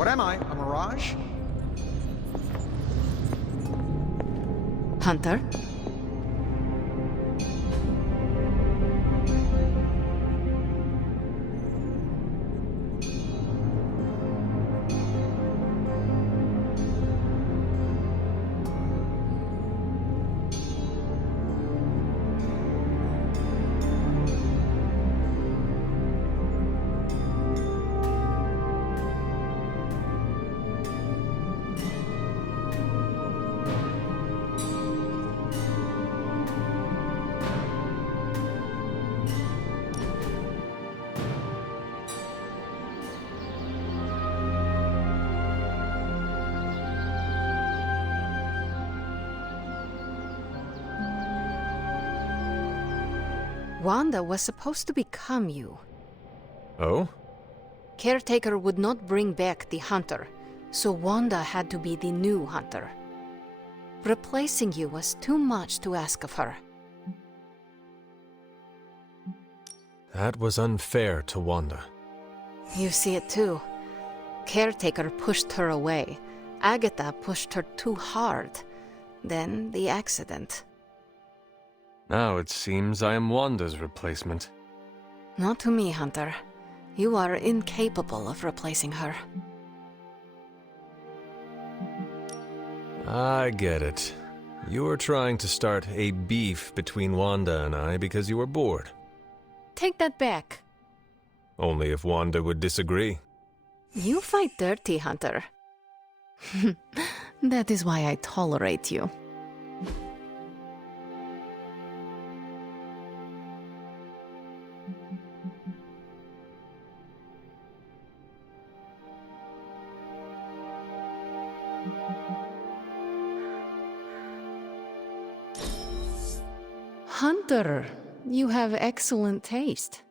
What am I? A mirage? Hunter? Wanda was supposed to become you. Oh? Caretaker would not bring back the Hunter, so Wanda had to be the new Hunter. Replacing you was too much to ask of her. That was unfair to Wanda. You see it too. Caretaker pushed her away. Agatha pushed her too hard. Then the accident. Now it seems I am Wanda's replacement. Not to me, Hunter. You are incapable of replacing her. I get it. You were trying to start a beef between Wanda and I because you were bored. Take that back. Only if Wanda would disagree. You fight dirty, Hunter. That is why I tolerate you. Hunter, you have excellent taste.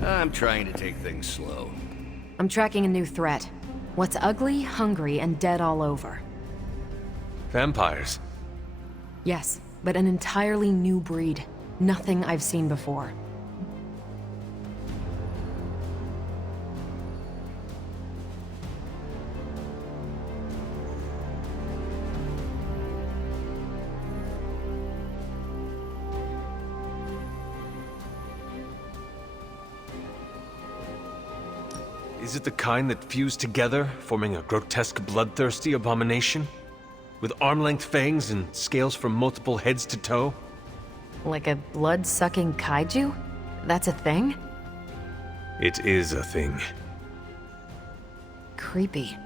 I'm trying to take things slow. I'm tracking a new threat. What's ugly, hungry, and dead all over. Vampires. Yes, but an entirely new breed. Nothing I've seen before. Is it the kind that fuse together, forming a grotesque, bloodthirsty abomination? With arm-length fangs and scales from multiple heads to toe? Like a blood-sucking kaiju? That's a thing? It is a thing. Creepy.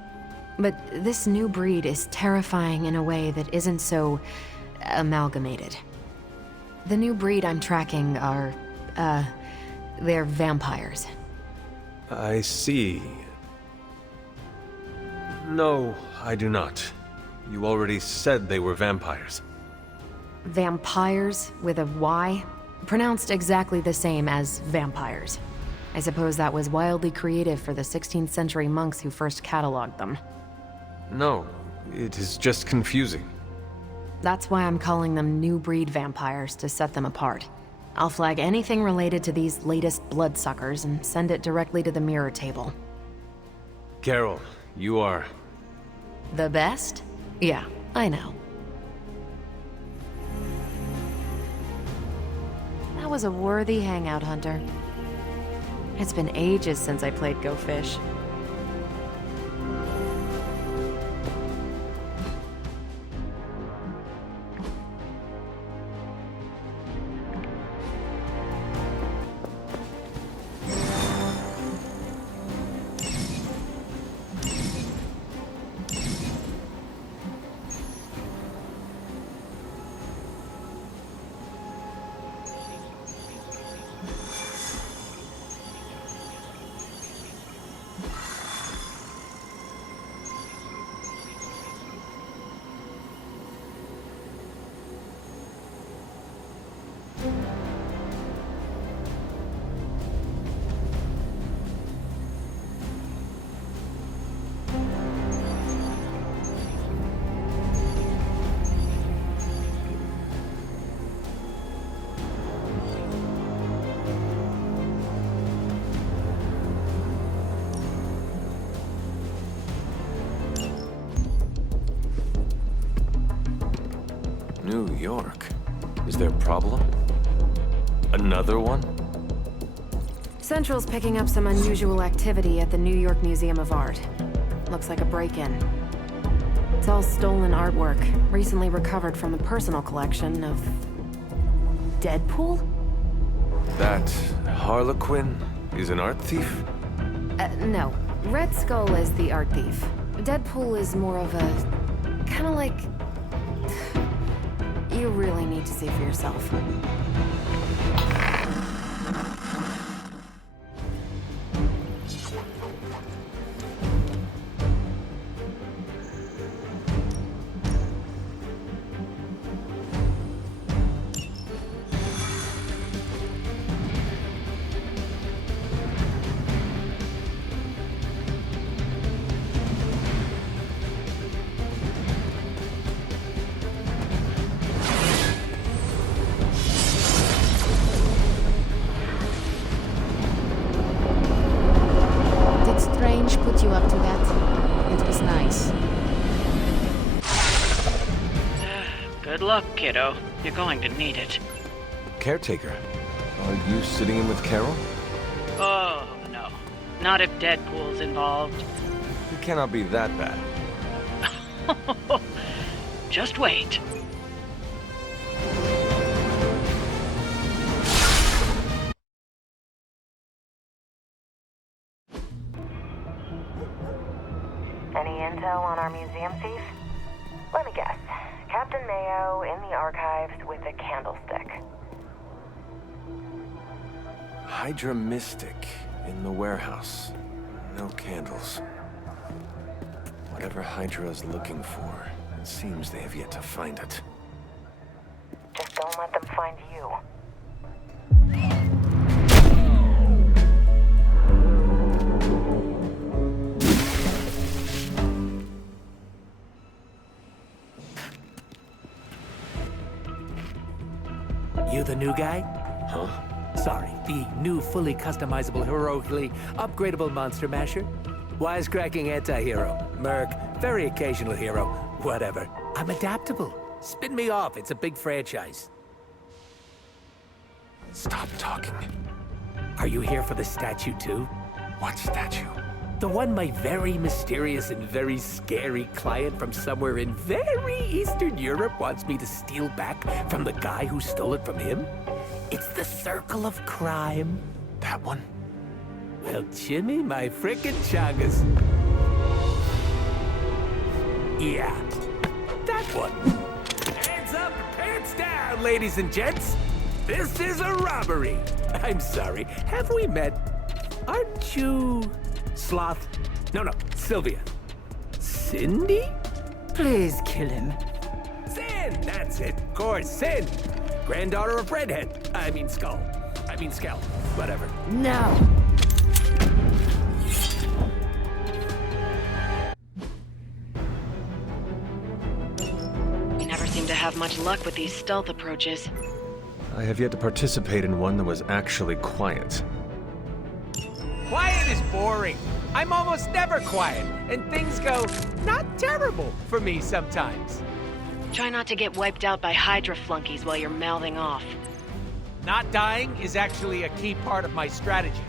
But this new breed is terrifying in a way that isn't so amalgamated. The new breed I'm tracking are, they're vampires. I see. No, I do not. You already said they were vampires. Vampires with a Y, pronounced exactly the same as vampires. I suppose that was wildly creative for the 16th century monks who first cataloged them. No, it is just confusing. That's why I'm calling them new breed vampires, to set them apart. I'll flag anything related to these latest bloodsuckers and send it directly to the mirror table. Carol, you are... The best? Yeah, I know. That was a worthy hangout, Hunter. It's been ages since I played Go Fish. New York? Is there a problem? Another one? Central's picking up some unusual activity at the New York Museum of Art. Looks like a break-in. It's all stolen artwork, recently recovered from a personal collection of... Deadpool? That Harlequin is an art thief? No. Red Skull is the art thief. Deadpool is more of a... kinda like... You really need to see for yourself. Put you up to that. It was nice. Good luck, kiddo. You're going to need it. Caretaker, are you sitting in with Carol? Oh, no. Not if Deadpool's involved. It cannot be that bad. Just wait. Any intel on our museum thief? Let me guess. Captain Mayo in the archives with a candlestick. Hydra Mystic in the warehouse. No candles. Whatever Hydra is looking for, it seems they have yet to find it. Just don't let them find you. You the new guy? Huh? Sorry, the new fully customizable, heroically upgradable monster masher? Wisecracking anti-hero. Merc, very occasional hero. Whatever. I'm adaptable. Spin me off, it's a big franchise. Stop talking. Are you here for the statue too? What statue? The one my very mysterious and very scary client from somewhere in very Eastern Europe wants me to steal back from the guy who stole it from him? It's the Circle of Crime. That one? Well, Jimmy, my frickin' chungus. Yeah, that one. Hands up and pants down, ladies and gents. This is a robbery. I'm sorry, have we met? Aren't you... Sloth? No, Sylvia. Cindy? Please kill him. Sin, that's That's it, of course, Sin. Granddaughter of Redhead. I mean Skull. I mean Skell. Whatever. No! We never seem to have much luck with these stealth approaches. I have yet to participate in one that was actually quiet. Quiet is boring. I'm almost never quiet, and things go not terrible for me sometimes. Try not to get wiped out by Hydra flunkies while you're mouthing off. Not dying is actually a key part of my strategy.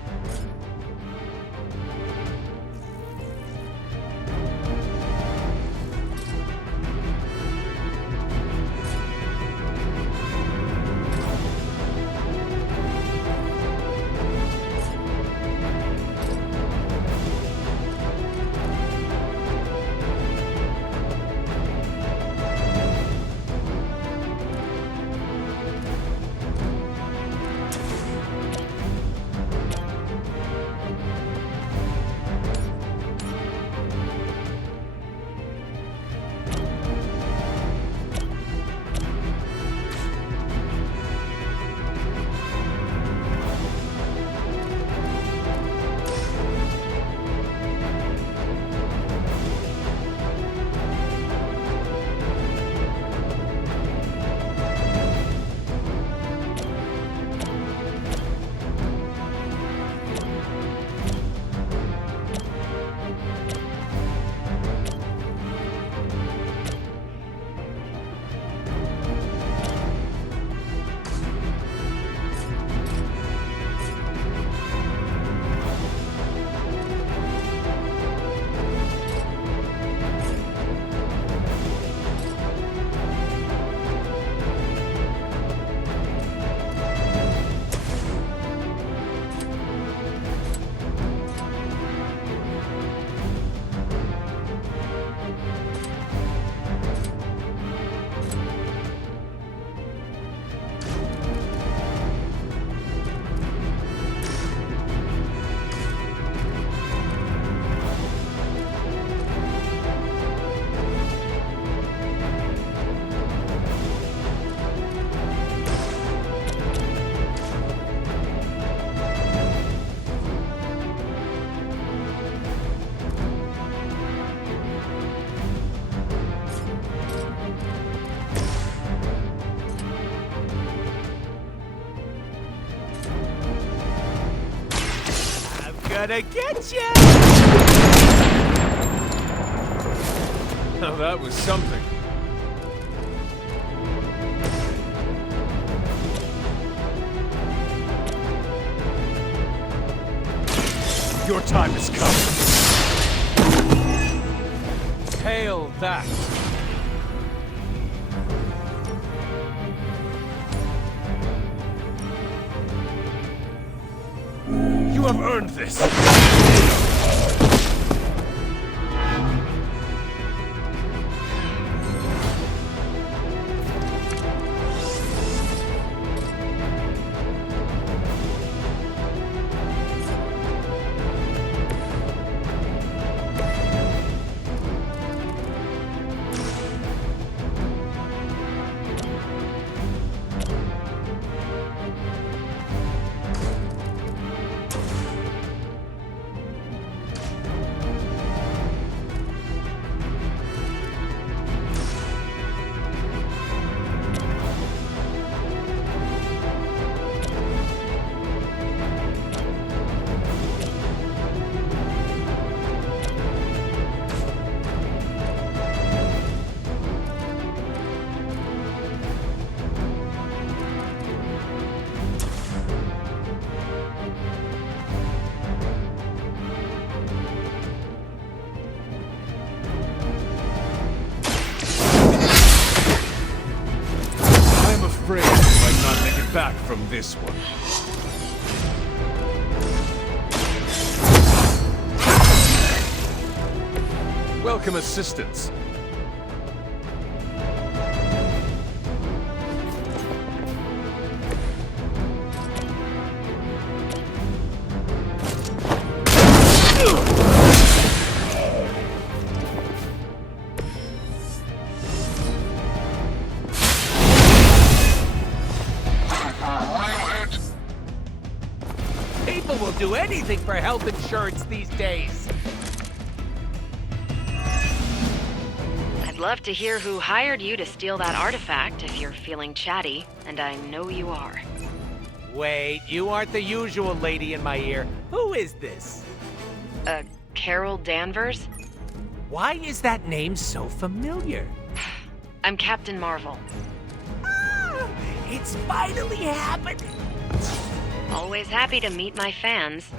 Gonna get ya! Now that was something. Your time has come. Hail that. You have earned this! Afraid I might not make it back from this one. Welcome assistance. do anything for health insurance these days. I'd love to hear who hired you to steal that artifact if you're feeling chatty, and I know you are. Wait, you aren't the usual lady in my ear. Who is this? Carol Danvers? Why is that name so familiar? I'm Captain Marvel. Ah, it's finally happening! Always happy to meet my fans.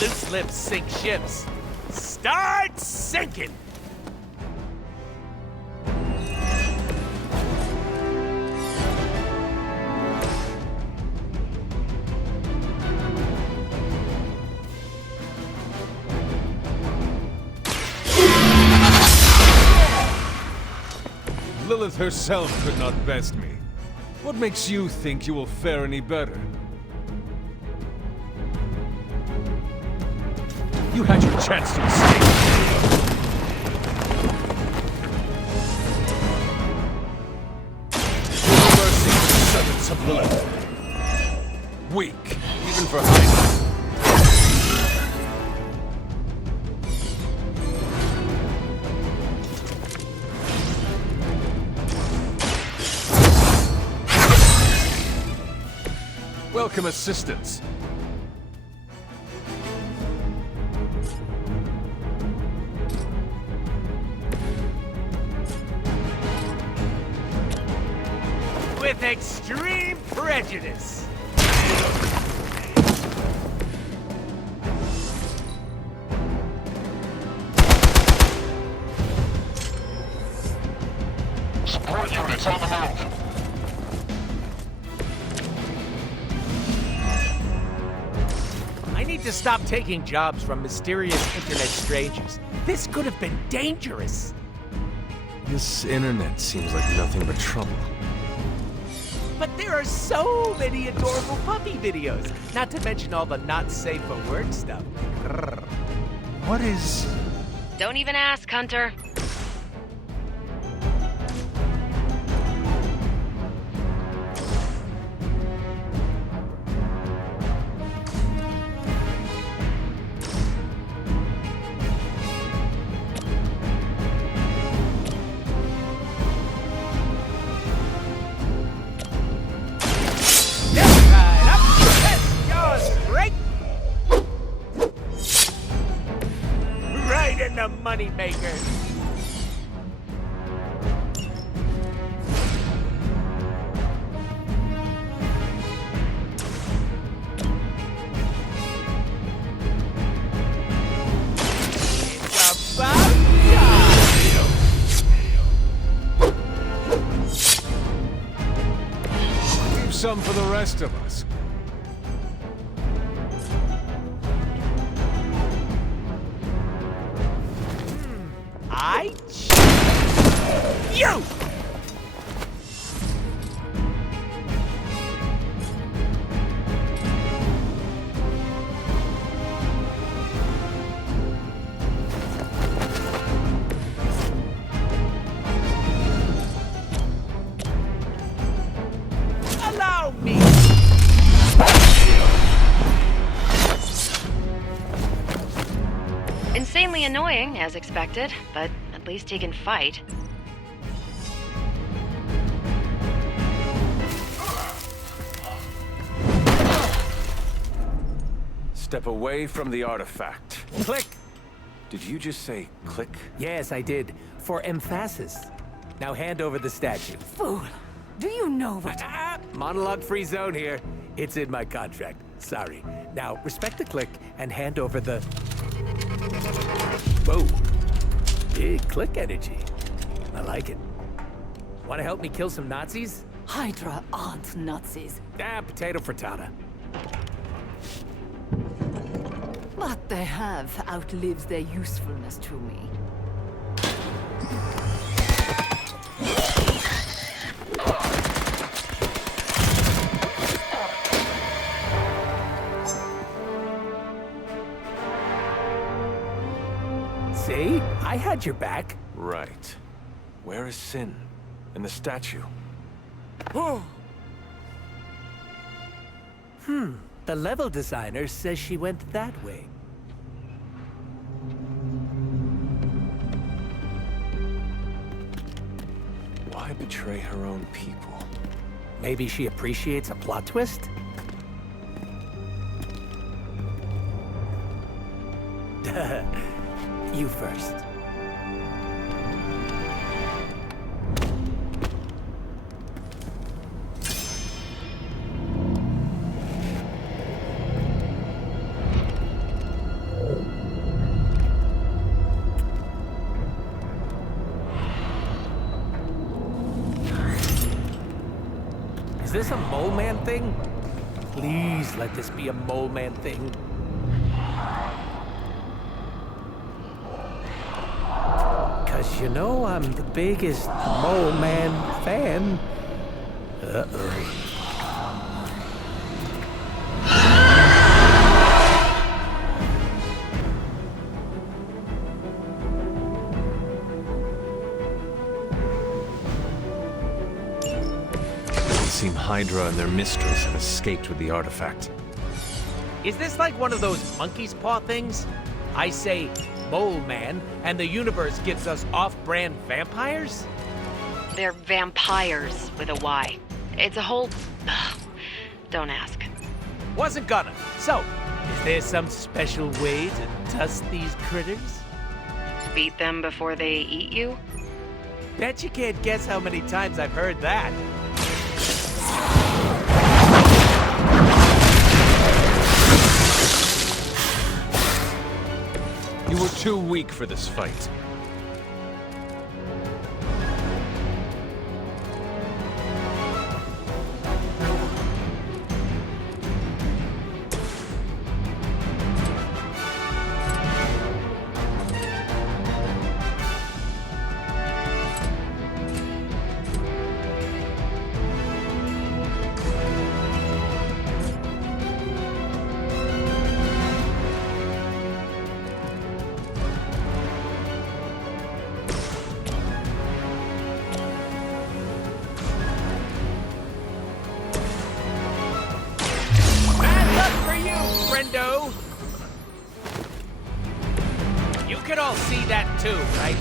Loose lips sink ships. Start sinking! Lilith herself could not best me. What makes you think you will fare any better? You had your chance to escape. Mercy, servants of Lilith. Weak, even for hiding. Welcome assistance. With extreme prejudice. Support units on the move. I need to stop taking jobs from mysterious internet strangers. This could have been dangerous. This internet seems like nothing but trouble. But there are so many adorable puppy videos, not to mention all the not safe for work stuff. Grrr. What is... Don't even ask, Hunter. The money maker. It's about time. Leave some for the rest of us. You! Allow me! Insanely annoying, as expected, but at least he can fight. Step away from the artifact. Click! Did you just say click? Yes, I did. For emphasis. Now hand over the statue. Fool! Do you know what? Monologue-free zone here. It's in my contract. Sorry. Now, respect the click and hand over the... Whoa. Big click energy. I like it. Want to help me kill some Nazis? Hydra aren't Nazis. Potato frittata. What they have outlives their usefulness to me. See? I had your back. Right. Where is Sin? And the statue? The level designer says she went that way. Why betray her own people? Maybe she appreciates a plot twist? You first. Is this a mole man thing? Please let this be a mole man thing. Cause you know I'm the biggest mole man fan. Uh-oh. Seem Hydra and their mistress have escaped with the artifact. Is this like one of those monkey's paw things? I say mole man, and the universe gives us off-brand vampires? They're vampires with a Y. It's a whole... Ugh. Don't ask. Wasn't gonna. So, is there some special way to dust these critters? Beat them before they eat you? Bet you can't guess how many times I've heard that. You were too weak for this fight. Friendo! You can all see that too, right?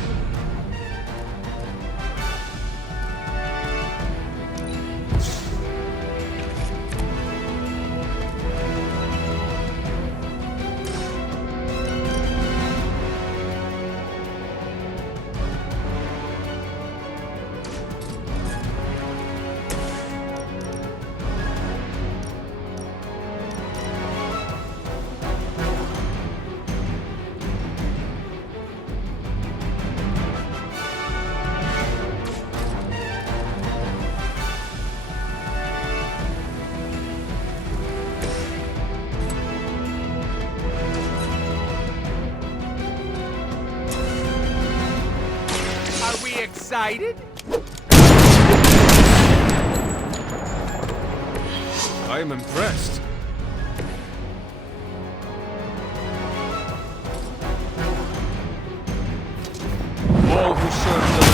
Excited? I am impressed. All who serve the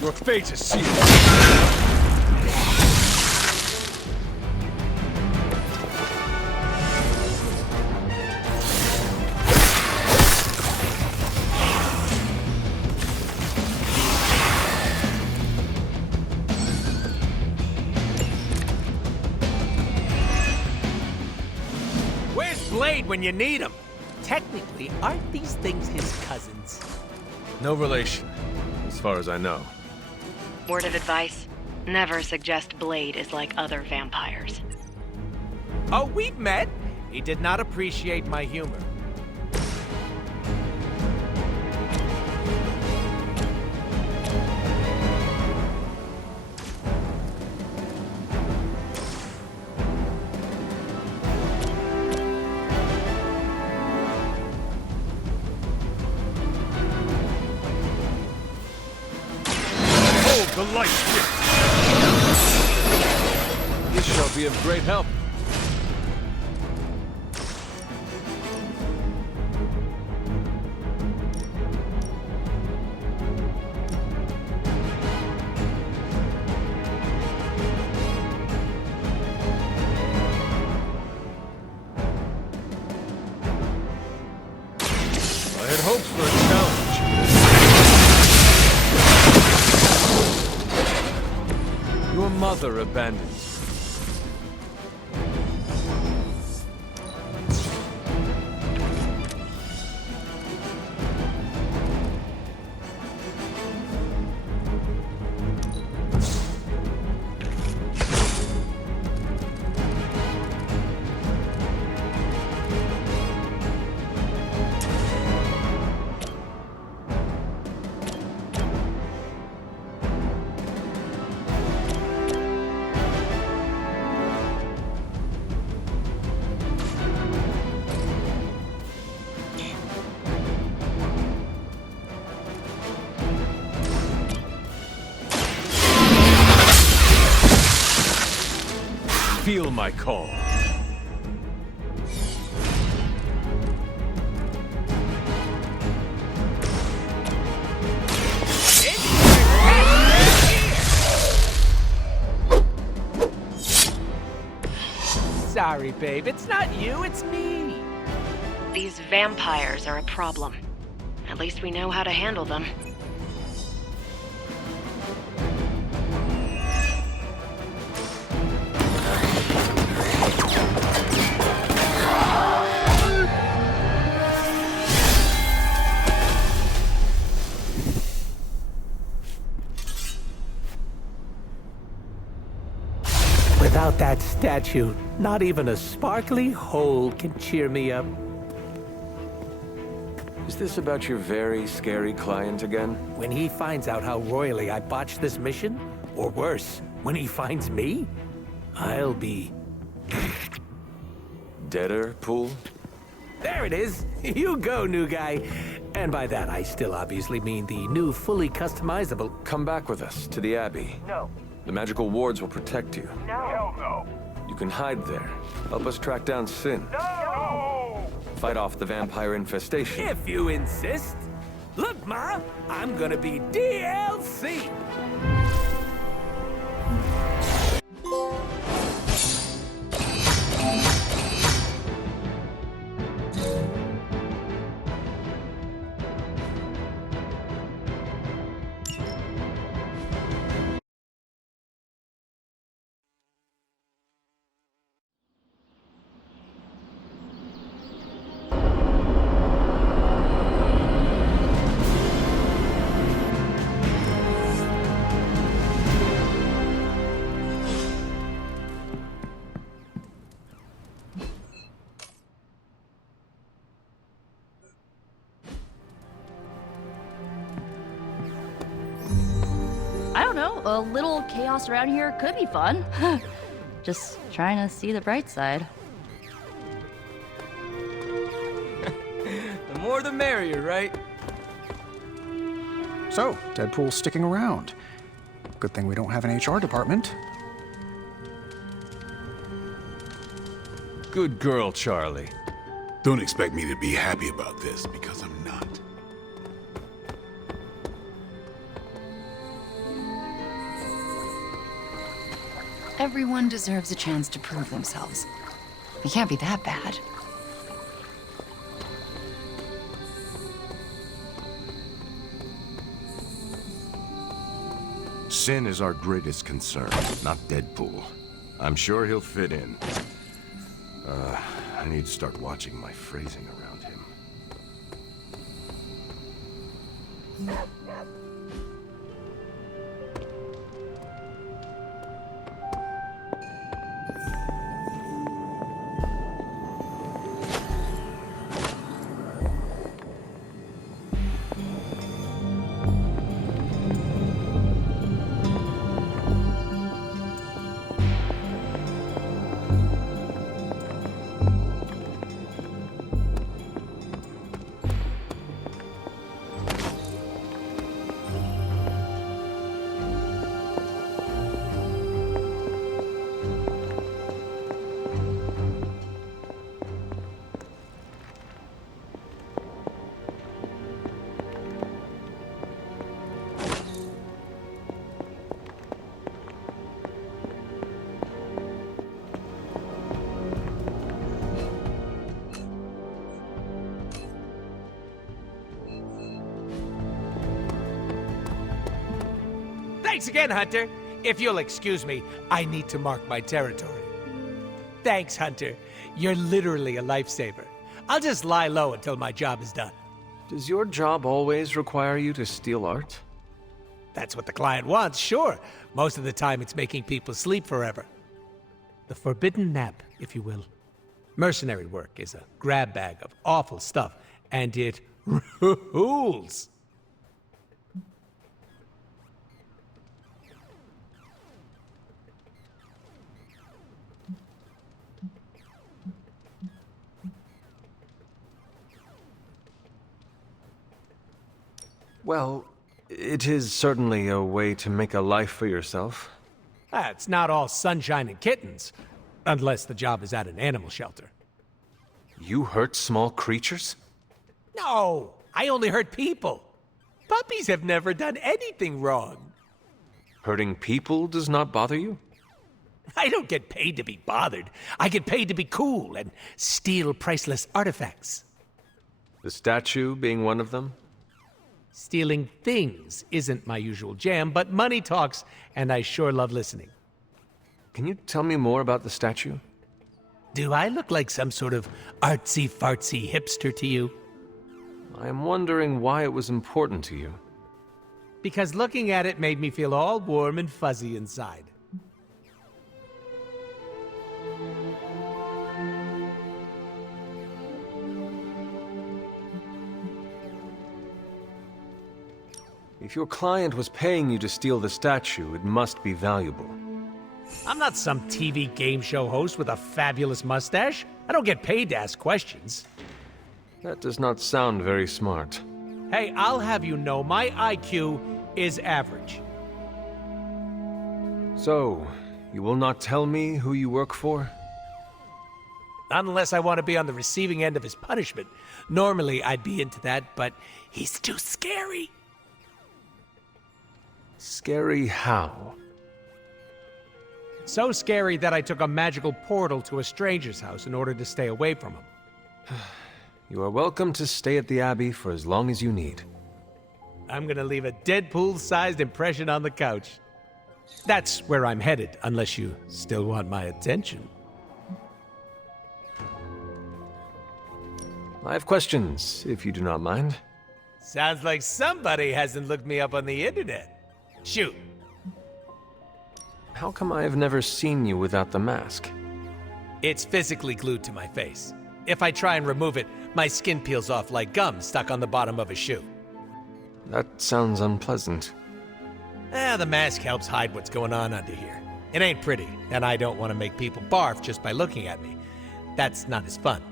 Your fate is sealed. Where's Blade when you need him? Technically, aren't these things his cousins? No relation, as far as I know. Word of advice: never suggest Blade is like other vampires. Oh, we've met. He did not appreciate my humor. Hold the light stick! This shall be of great help. I had hopes for a challenge. Your mother abandoned you. Feel my call. Sorry, babe. It's not you, it's me. These vampires are a problem. At least we know how to handle them. Without that statue, not even a sparkly hole can cheer me up. Is this about your very scary client again? When he finds out how royally I botched this mission, or worse, when he finds me, I'll be... Deader pool? There it is! You go, new guy. And by that, I still obviously mean the new, fully customizable... Come back with us to the Abbey. No. The magical wards will protect you. No. Hell no. You can hide there. Help us track down Sin. No! Fight off the vampire infestation. If you insist. Look, Ma, I'm gonna be DLC. I don't know, a little chaos around here could be fun. Just trying to see the bright side. The more the merrier, right? So, Deadpool's sticking around. Good thing we don't have an HR department. Good girl, Charlie. Don't expect me to be happy about this, because I'm not. Everyone deserves a chance to prove themselves. It can't be that bad. Sin is our greatest concern, not Deadpool. I'm sure he'll fit in. I need to start watching my phrasing around him. Thanks again, Hunter. If you'll excuse me, I need to mark my territory. Thanks, Hunter. You're literally a lifesaver. I'll just lie low until my job is done. Does your job always require you to steal art? That's what the client wants, sure. Most of the time it's making people sleep forever. The forbidden nap, if you will. Mercenary work is a grab bag of awful stuff, and it rules. Well, it is certainly a way to make a life for yourself. It's not all sunshine and kittens, unless the job is at an animal shelter. You hurt small creatures? No, I only hurt people. Puppies have never done anything wrong. Hurting people does not bother you? I don't get paid to be bothered. I get paid to be cool and steal priceless artifacts. The statue being one of them? Stealing things isn't my usual jam, but money talks, and I sure love listening. Can you tell me more about the statue? Do I look like some sort of artsy-fartsy hipster to you? I am wondering why it was important to you. Because looking at it made me feel all warm and fuzzy inside. If your client was paying you to steal the statue, it must be valuable. I'm not some TV game show host with a fabulous mustache. I don't get paid to ask questions. That does not sound very smart. Hey, I'll have you know my IQ is average. So, you will not tell me who you work for? Not unless I want to be on the receiving end of his punishment. Normally, I'd be into that, but he's too scary. Scary how? So scary that I took a magical portal to a stranger's house in order to stay away from him. You are welcome to stay at the Abbey for as long as you need. I'm gonna leave a Deadpool-sized impression on the couch. That's where I'm headed, unless you still want my attention. I have questions, if you do not mind. Sounds like somebody hasn't looked me up on the internet. Shoot. How come I have never seen you without the mask? It's physically glued to my face. If I try and remove it, my skin peels off like gum stuck on the bottom of a shoe. That sounds unpleasant. The mask helps hide what's going on under here. It ain't pretty, and I don't want to make people barf just by looking at me. That's not as fun.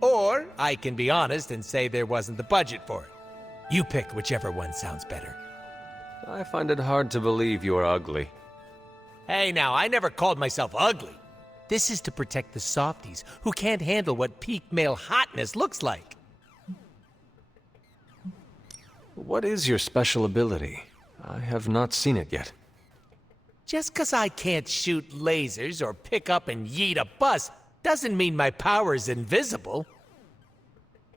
Or I can be honest and say there wasn't the budget for it. You pick whichever one sounds better. I find it hard to believe you are ugly. Hey now, I never called myself ugly. This is to protect the softies who can't handle what peak male hotness looks like. What is your special ability? I have not seen it yet. Just 'cause I can't shoot lasers or pick up and yeet a bus doesn't mean my power is invisible.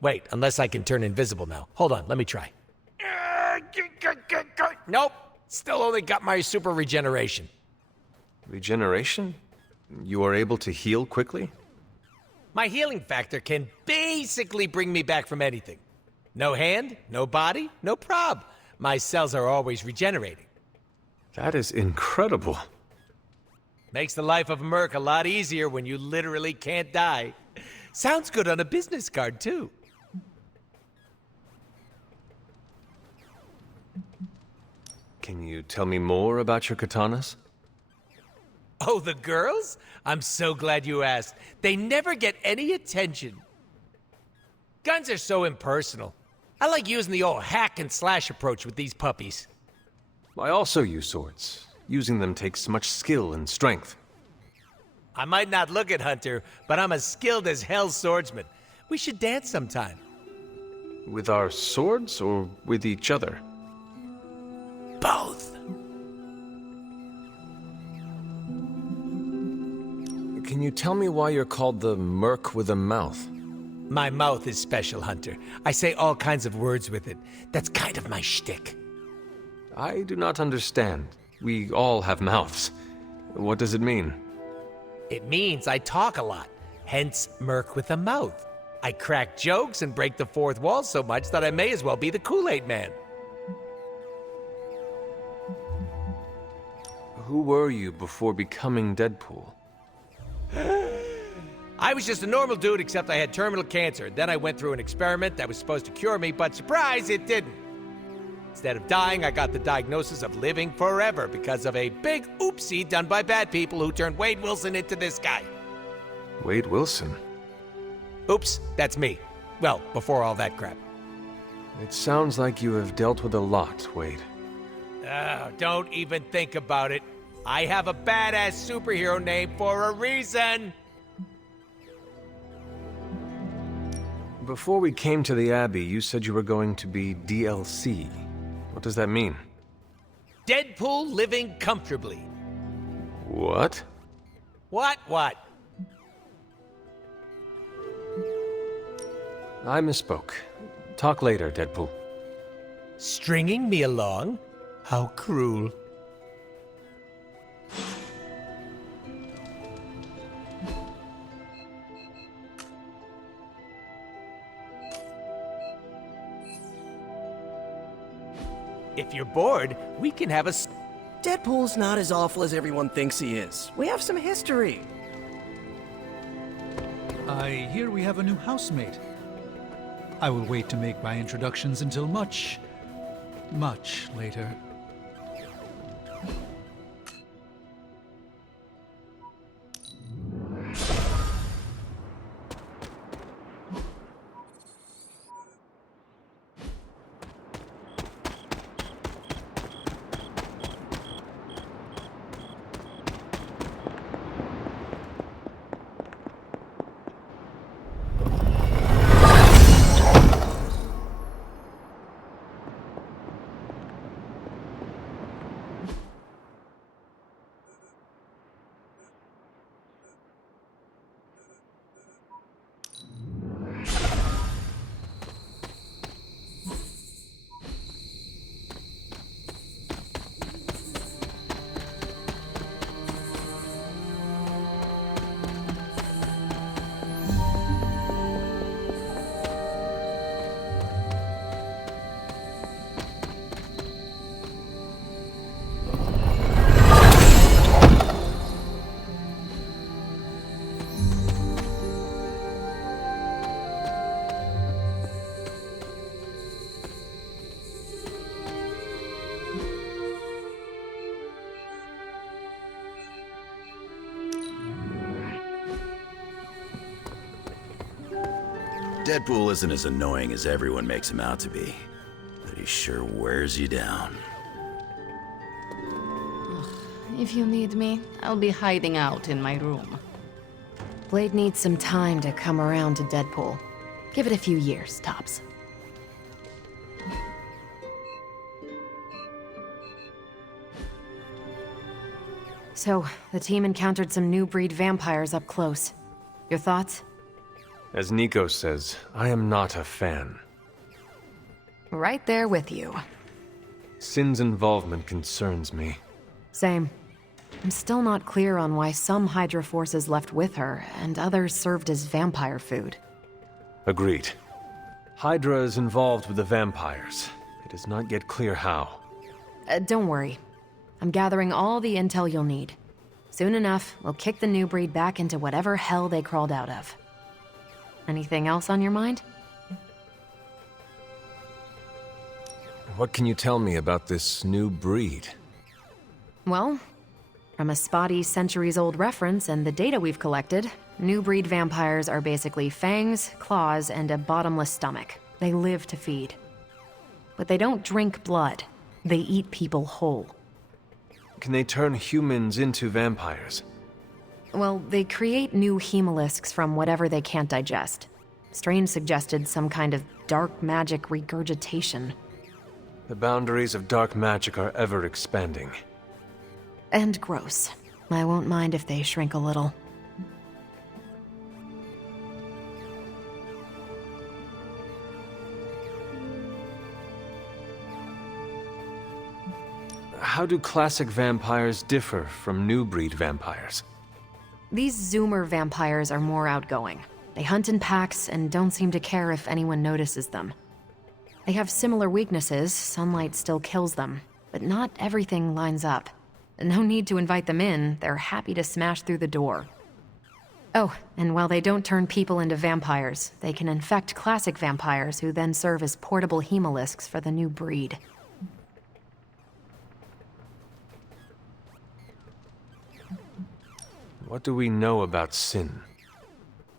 Wait, unless I can turn invisible now. Hold on, let me try. Nope, still only got my super regeneration. Regeneration? You are able to heal quickly? My healing factor can basically bring me back from anything. No hand, no body, no prob. My cells are always regenerating. That is incredible. Makes the life of a merc a lot easier when you literally can't die. Sounds good on a business card, too. Can you tell me more about your katanas? Oh, the girls? I'm so glad you asked. They never get any attention. Guns are so impersonal. I like using the old hack and slash approach with these puppies. I also use swords. Using them takes much skill and strength. I might not look it, Hunter, but I'm as skilled as hell swordsman. We should dance sometime. With our swords or with each other? Both. Can you tell me why you're called the Merc with a Mouth? My mouth is special, Hunter. I say all kinds of words with it. That's kind of my shtick. I do not understand. We all have mouths. What does it mean? It means I talk a lot, hence Merc with a Mouth. I crack jokes and break the fourth wall so much that I may as well be the Kool-Aid Man. Who were you before becoming Deadpool? I was just a normal dude, except I had terminal cancer. Then I went through an experiment that was supposed to cure me, but surprise, it didn't. Instead of dying, I got the diagnosis of living forever because of a big oopsie done by bad people who turned Wade Wilson into this guy. Wade Wilson? Oops, that's me. Well, before all that crap. It sounds like you have dealt with a lot, Wade. Don't even think about it. I have a badass superhero name for a reason. Before we came to the Abbey, you said you were going to be DLC. What does that mean? Deadpool living comfortably. What? What? I misspoke. Talk later, Deadpool. Stringing me along? How cruel. If you're bored, we can have a... Deadpool's not as awful as everyone thinks he is. We have some history. I hear we have a new housemate. I will wait to make my introductions until much later. Deadpool isn't as annoying as everyone makes him out to be, but he sure wears you down. If you need me, I'll be hiding out in my room. Blade needs some time to come around to Deadpool. Give it a few years, tops. So, the team encountered some new breed vampires up close. Your thoughts? As Nico says, I am not a fan. Right there with you. Sin's involvement concerns me. Same. I'm still not clear on why some Hydra forces left with her, and others served as vampire food. Agreed. Hydra is involved with the vampires. It is not yet clear how. Don't worry. I'm gathering all the intel you'll need. Soon enough, we'll kick the new breed back into whatever hell they crawled out of. Anything else on your mind? What can you tell me about this new breed? Well, from a spotty centuries-old reference and the data we've collected, new breed vampires are basically fangs, claws, and a bottomless stomach. They live to feed. But they don't drink blood. They eat people whole. Can they turn humans into vampires? Well, they create new hemolisks from whatever they can't digest. Strange suggested some kind of dark magic regurgitation. The boundaries of dark magic are ever expanding. And gross. I won't mind if they shrink a little. How do classic vampires differ from new breed vampires? These Zoomer vampires are more outgoing. They hunt in packs and don't seem to care if anyone notices them. They have similar weaknesses, sunlight still kills them, but not everything lines up. No need to invite them in, they're happy to smash through the door. Oh, and while they don't turn people into vampires, they can infect classic vampires who then serve as portable hemolisks for the new breed. What do we know about Sin?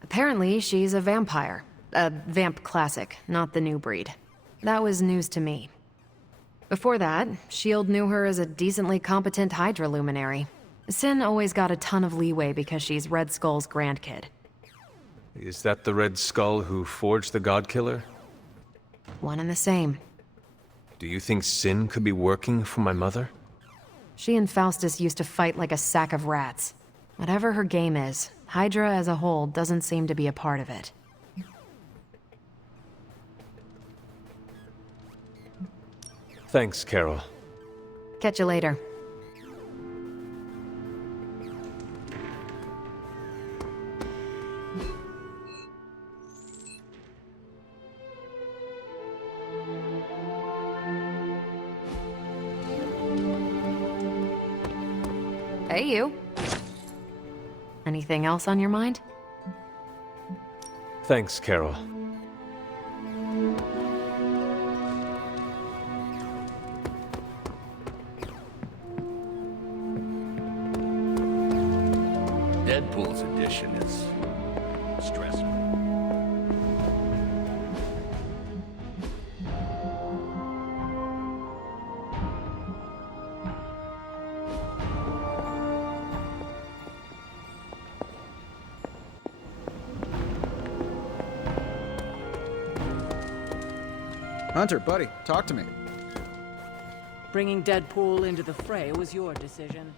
Apparently, she's a vampire. A vamp classic, not the new breed. That was news to me. Before that, S.H.I.E.L.D. knew her as a decently competent Hydra luminary. Sin always got a ton of leeway because she's Red Skull's grandkid. Is that the Red Skull who forged the Godkiller? One and the same. Do you think Sin could be working for my mother? She and Faustus used to fight like a sack of rats. Whatever her game is, Hydra as a whole doesn't seem to be a part of it. Thanks, Carol. Catch you later. Hey, you. Anything else on your mind? Thanks, Carol. Deadpool's edition is stressful. Hunter, buddy, talk to me. Bringing Deadpool into the fray was your decision.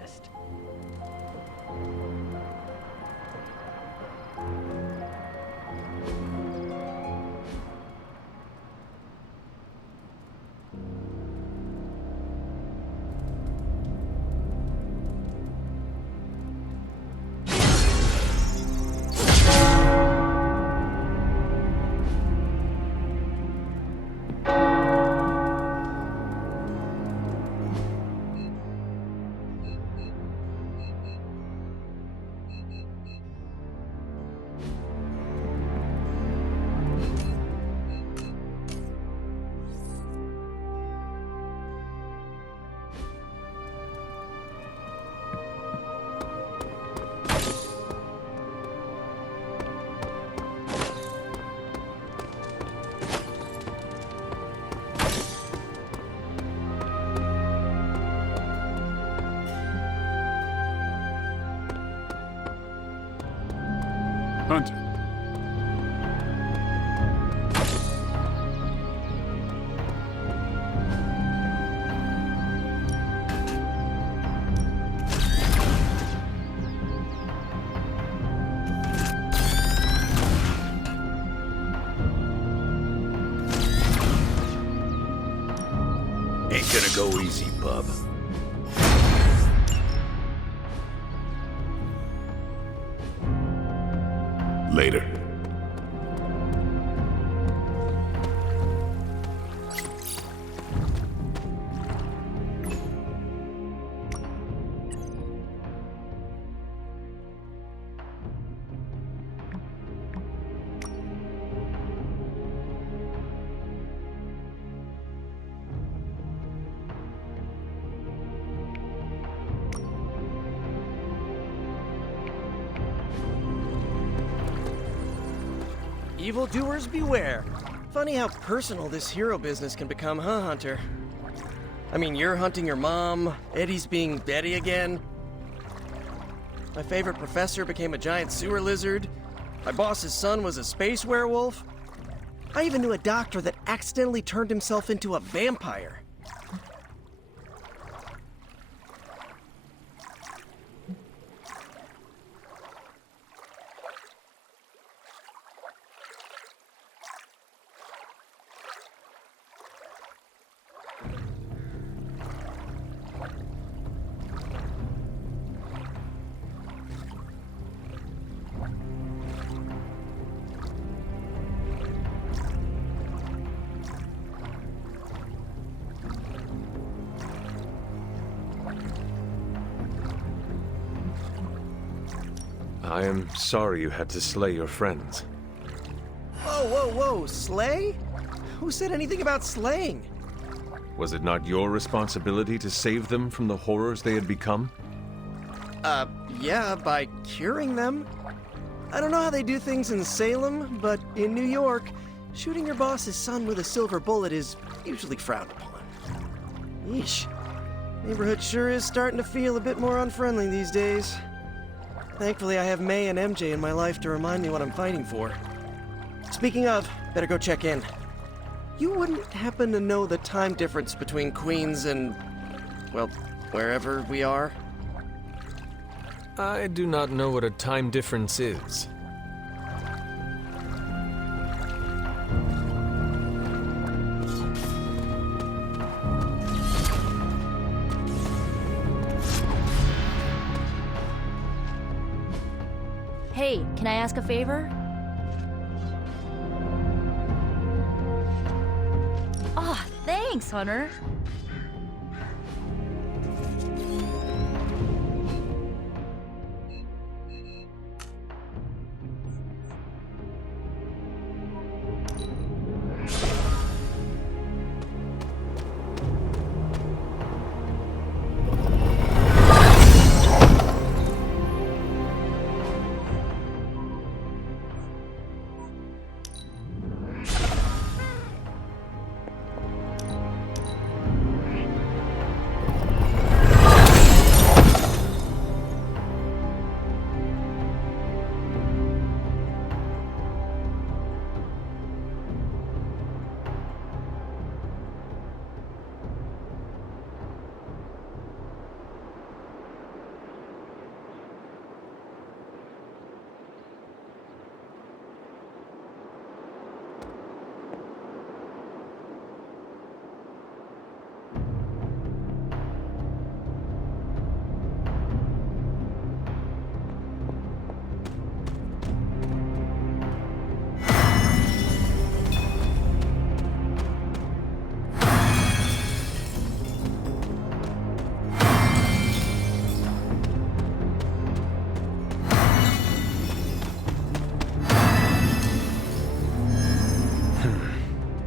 Rest. Hunter. Ain't gonna go easy, bub. Later. Evildoers beware. Funny how personal this hero business can become, huh, Hunter? I mean, you're hunting your mom, Eddie's being Eddie again. My favorite professor became a giant sewer lizard. My boss's son was a space werewolf. I even knew a doctor that accidentally turned himself into a vampire. I am sorry you had to slay your friends. Whoa, whoa, whoa, slay? Who said anything about slaying? Was it not your responsibility to save them from the horrors they had become? Yeah, by curing them. I don't know how they do things in Salem, but in New York, shooting your boss's son with a silver bullet is usually frowned upon. Yeesh. Neighborhood sure is starting to feel a bit more unfriendly these days. Thankfully, I have May and MJ in my life to remind me what I'm fighting for. Speaking of, better go check in. You wouldn't happen to know the time difference between Queens and, well, wherever we are? I do not know what a time difference is. Hey, can I ask a favor? Ah, thanks, Hunter.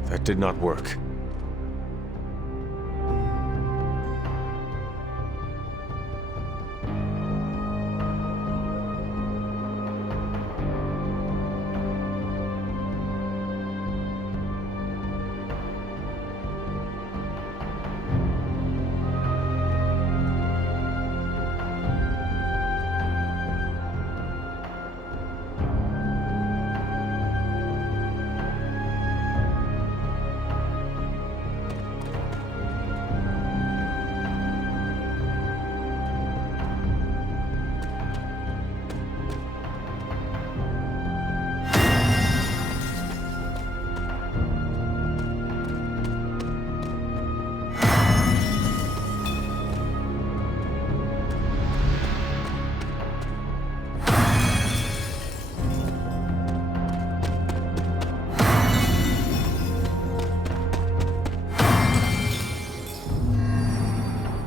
That did not work.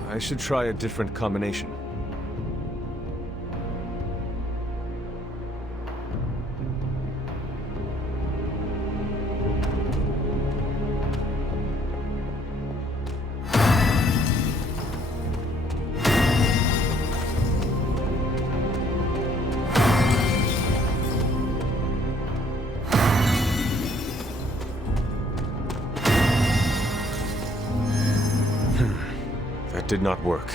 I should try a different combination. did not work.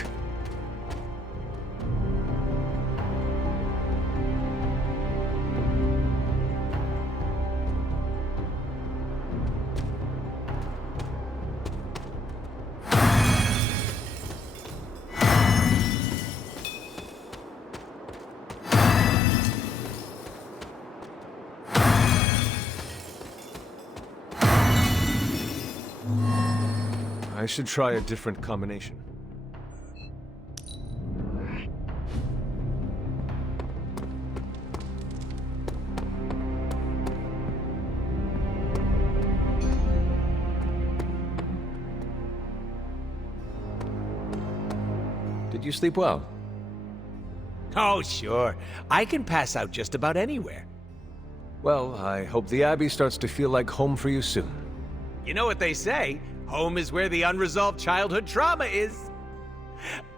I should try a different combination. Did you sleep well? Oh, sure. I can pass out just about anywhere. Well, I hope the Abbey starts to feel like home for you soon. You know what they say? Home is where the unresolved childhood trauma is.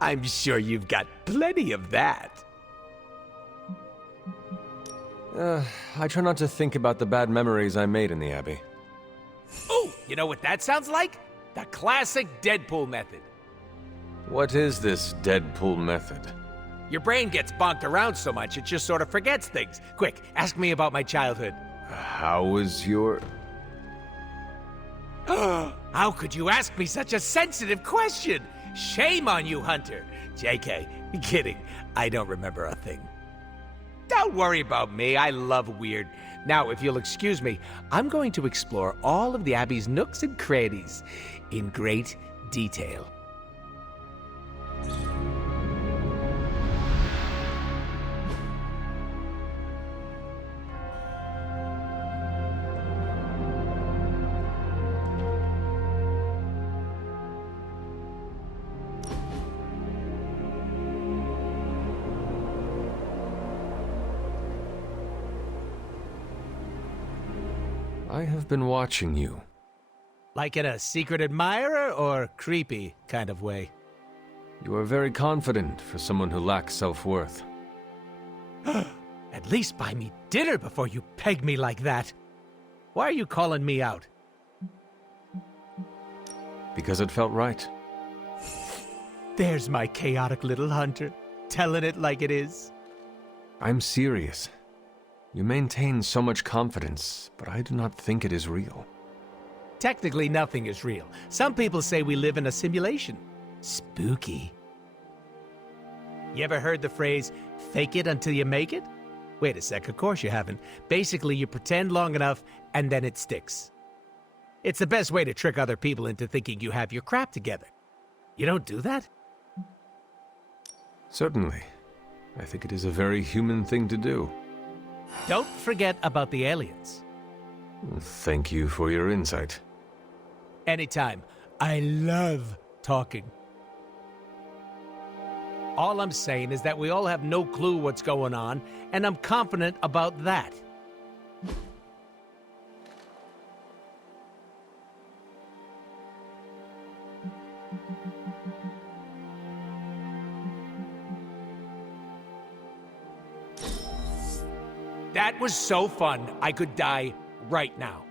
I'm sure you've got plenty of that. I try not to think about the bad memories I made in the Abbey. Ooh, you know what that sounds like? The classic Deadpool method. What is this Deadpool method? Your brain gets bonked around so much it just sort of forgets things. Quick, ask me about my childhood. How was your... How could you ask me such a sensitive question? Shame on you, Hunter. JK, kidding. I don't remember a thing. Don't worry about me. I love weird. Now, if you'll excuse me, I'm going to explore all of the Abbey's nooks and crannies in great detail. I have been watching you. Like in a secret admirer or creepy kind of way? You are very confident for someone who lacks self-worth. At least buy me dinner before you peg me like that. Why are you calling me out? Because it felt right. There's my chaotic little Hunter, telling it like it is. I'm serious. You maintain so much confidence, but I do not think it is real. Technically, nothing is real. Some people say we live in a simulation. Spooky. You ever heard the phrase, fake it until you make it? Wait a sec, of course you haven't. Basically, you pretend long enough, and then it sticks. It's the best way to trick other people into thinking you have your crap together. You don't do that? Certainly. I think it is a very human thing to do. Don't forget about the aliens. Thank you for your insight. Anytime. I love talking. All I'm saying is that we all have no clue what's going on, and I'm confident about that. That was so fun, I could die right now.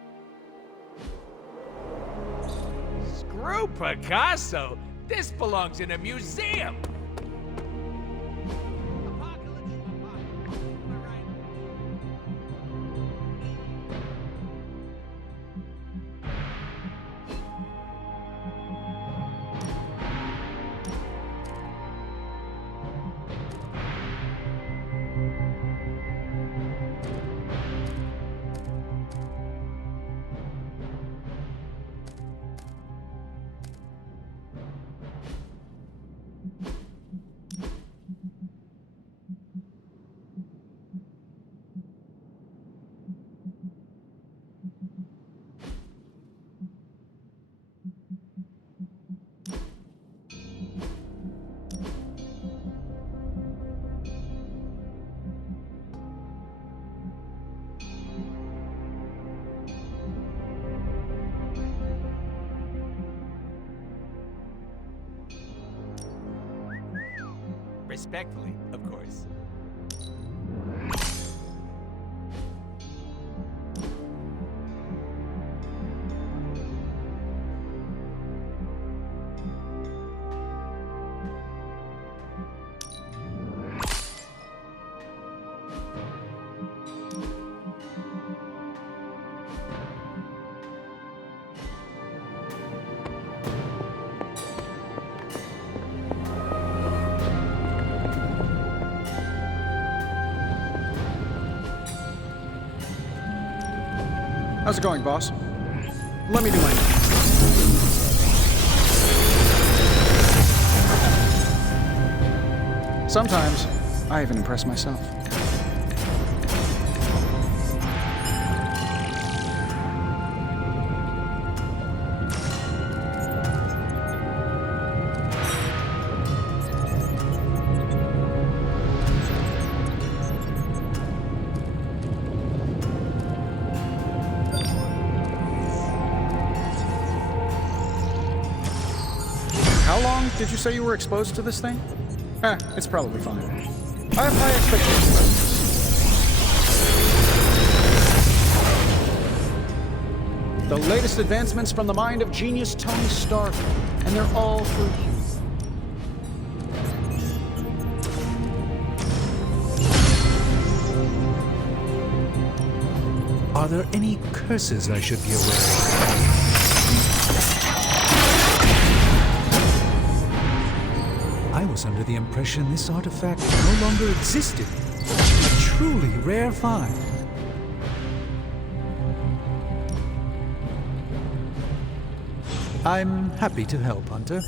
Screw Picasso! This belongs in a museum! Respectfully, of course. How's it going, boss? Let me do my job. Sometimes, I even impress myself. How long did you say you were exposed to this thing? It's probably fine. I have high expectations. The latest advancements from the mind of genius Tony Stark, and they're all for you. Are there any curses I should be aware of? I was under the impression this artifact no longer existed. A truly rare find. I'm happy to help, Hunter.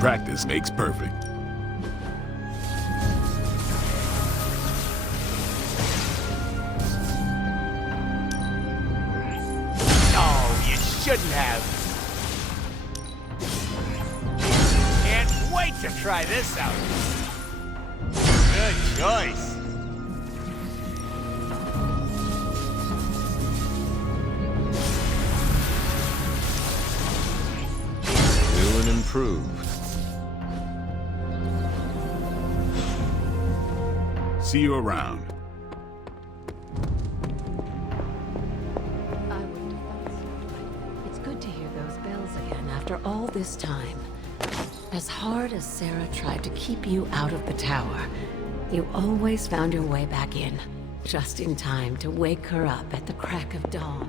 Practice makes perfect. Oh, you shouldn't have. Can't wait to try this out. Good choice. New and improved. See you around. I wouldn't have thought so. It's good to hear those bells again after all this time. As hard as Sarah tried to keep you out of the tower, you always found your way back in, just in time to wake her up at the crack of dawn.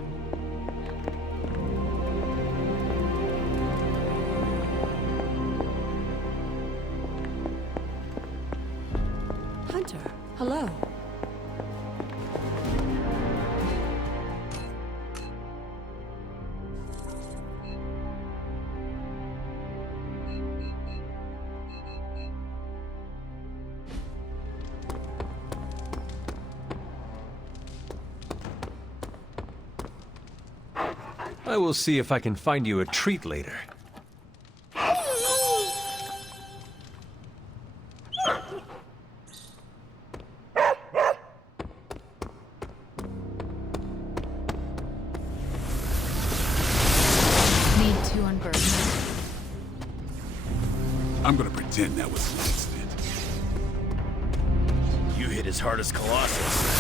Hunter, hello. I will see if I can find you a treat later. Need to unburden. I'm gonna pretend that was an accident. You hit as hard as Colossus.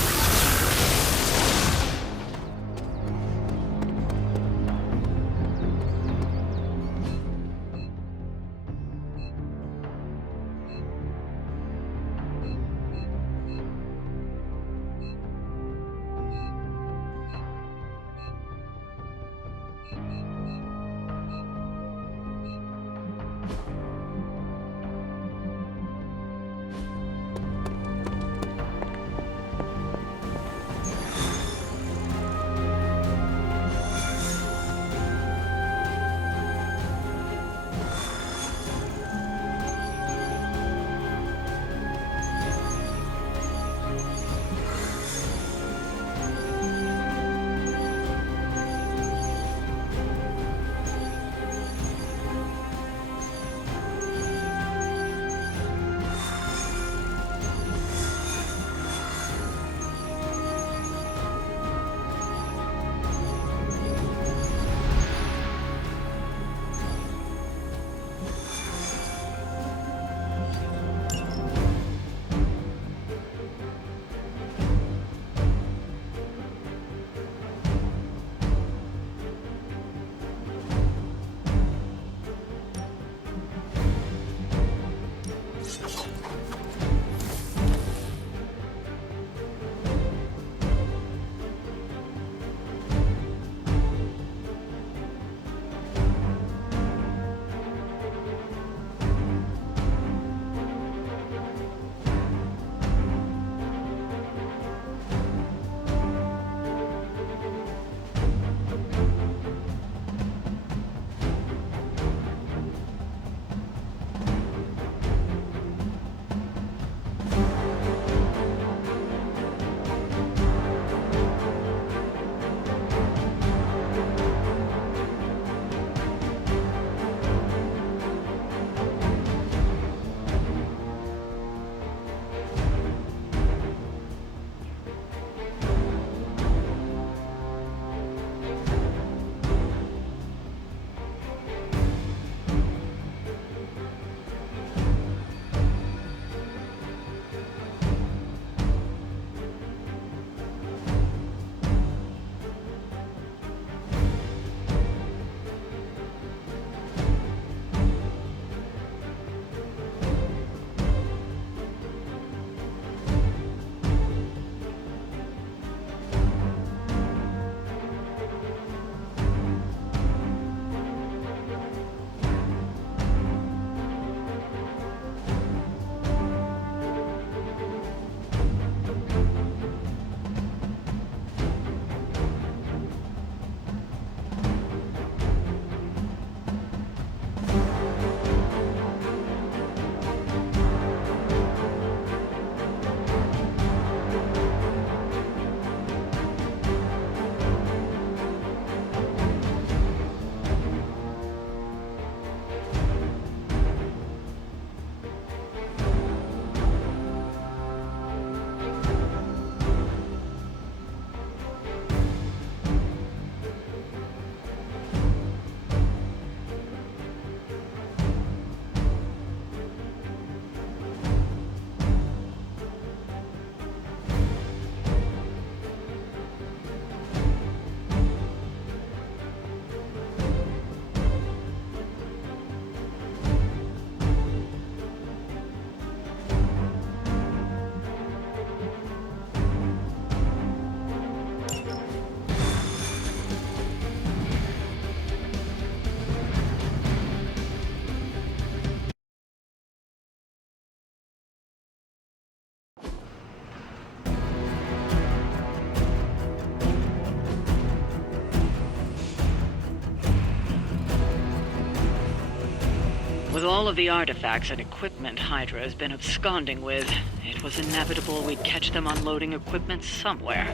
With all of the artifacts and equipment Hydra has been absconding with, it was inevitable we'd catch them unloading equipment somewhere.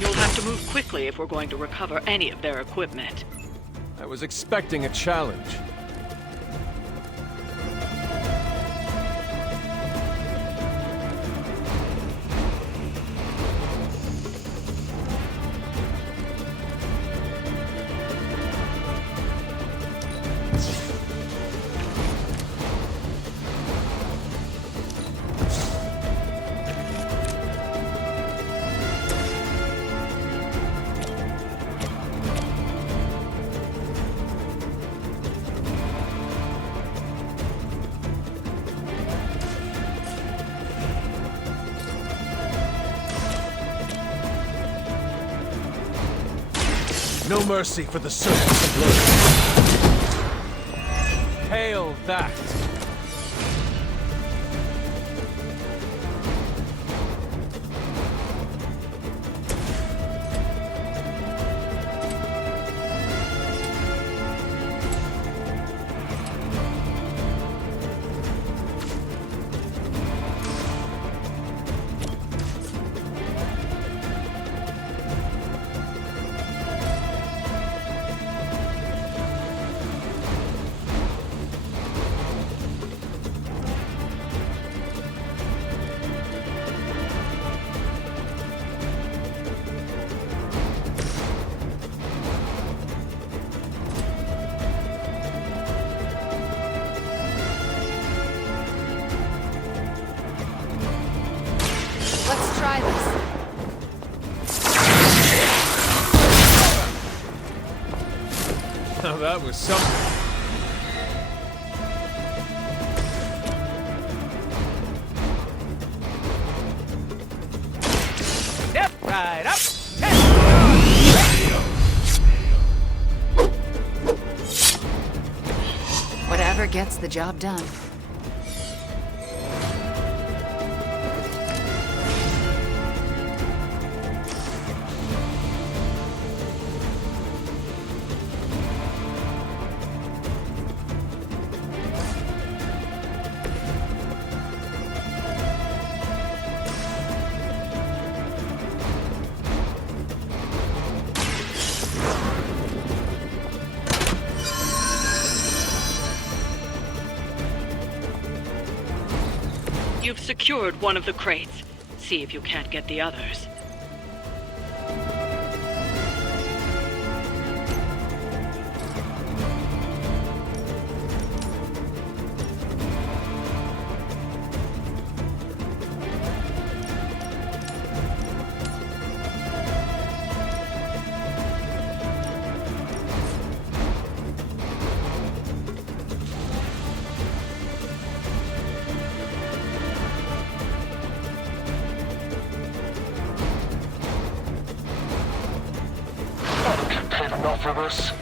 You'll have to move quickly if we're going to recover any of their equipment. I was expecting a challenge. No mercy for the servants of blood. Hail that! Let's try this. Now that was something. Step right up. Whatever gets the job done. You've secured one of the crates. See if you can't get the others. Paid enough for this.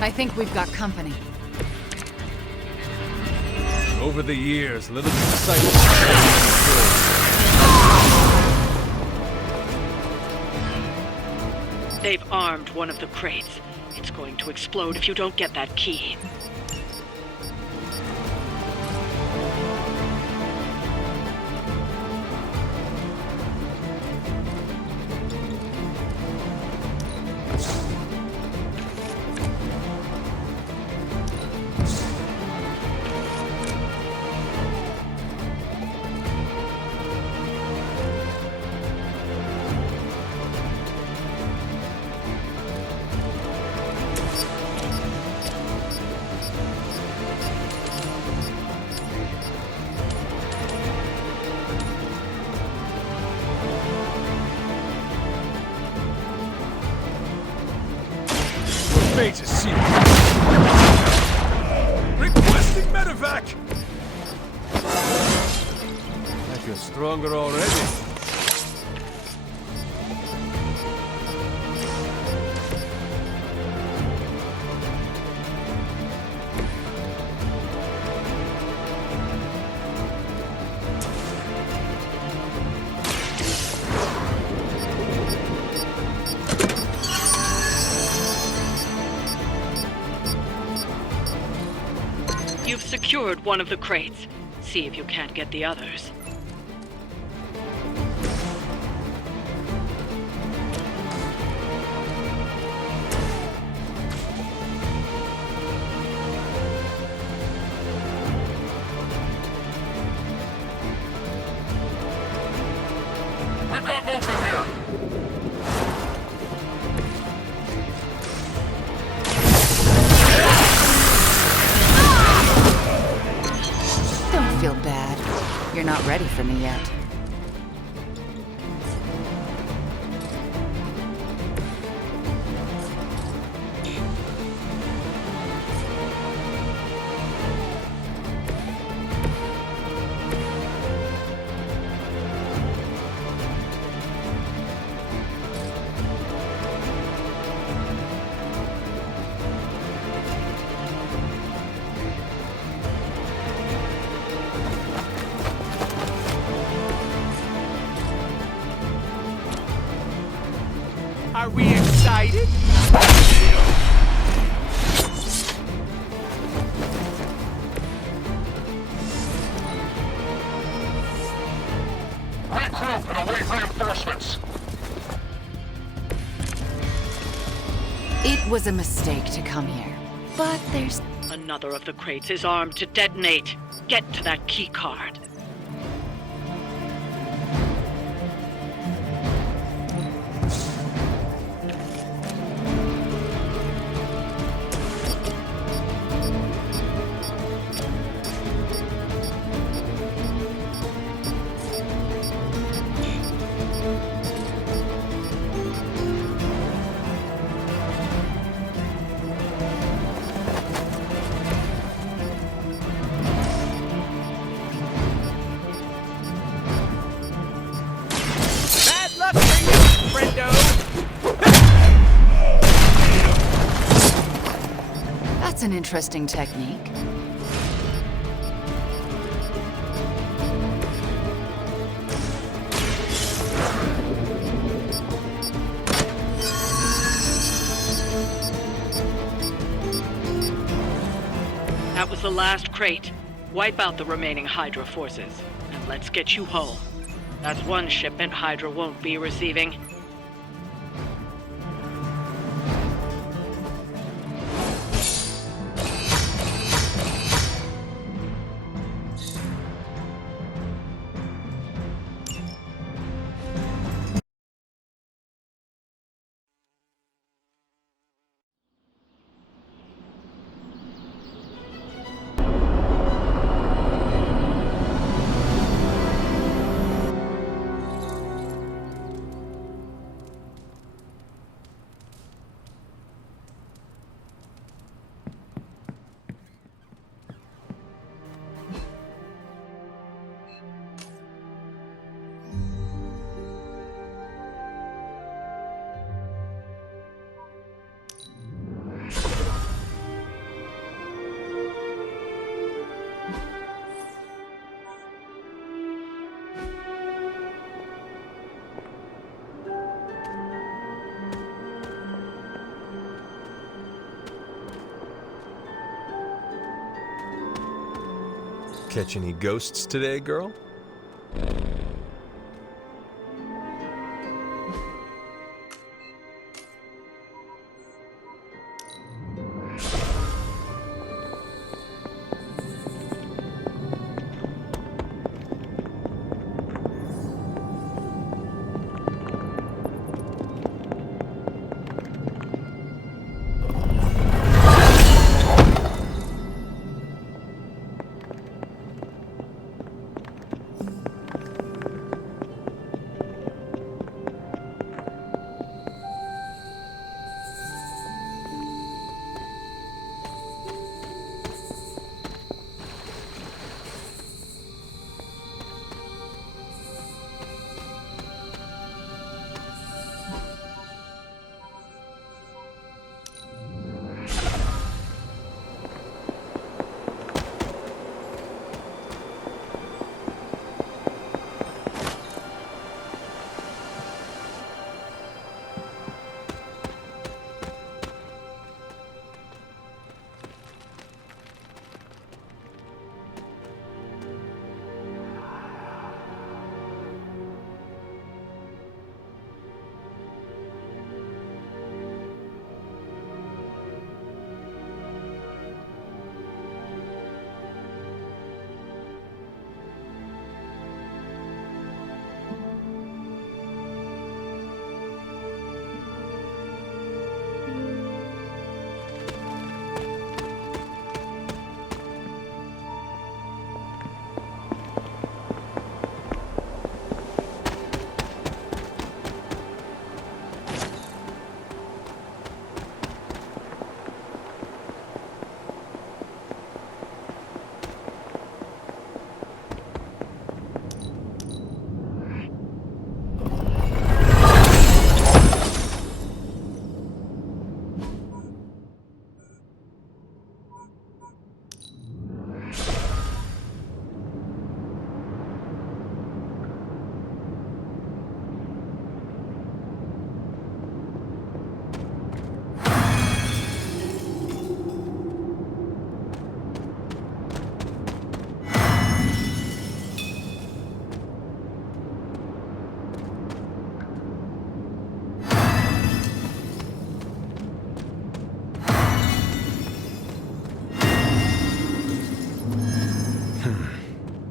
I think we've got company. Over the years, little disciples. They've armed one of the crates. It's going to explode if you don't get that key. Fate is sealed. Requesting medevac! I feel stronger already. You've secured one of the crates. See if you can't get the others. We've got movement here. Don't feel bad. You're not ready for me yet. Are we excited? Regroup and await reinforcements. It was a mistake to come here. But there's... Another of the crates is armed to detonate. Get to that key card. That's an interesting technique. That was the last crate. Wipe out the remaining Hydra forces, and let's get you home. That's one shipment Hydra won't be receiving. Catch any ghosts today, girl?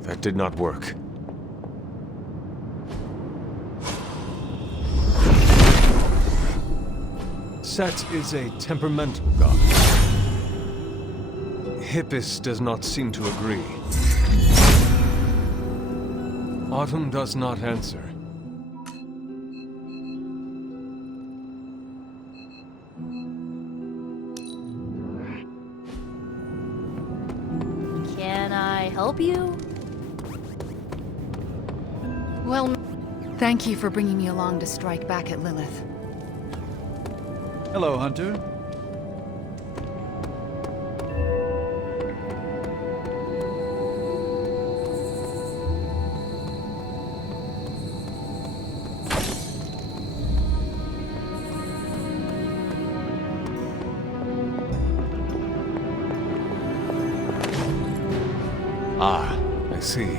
That did not work. Set is a temperamental god. Hippus does not seem to agree. Autumn does not answer. Can I help you? Well, thank you for bringing me along to strike back at Lilith. Hello, Hunter. Ah, I see.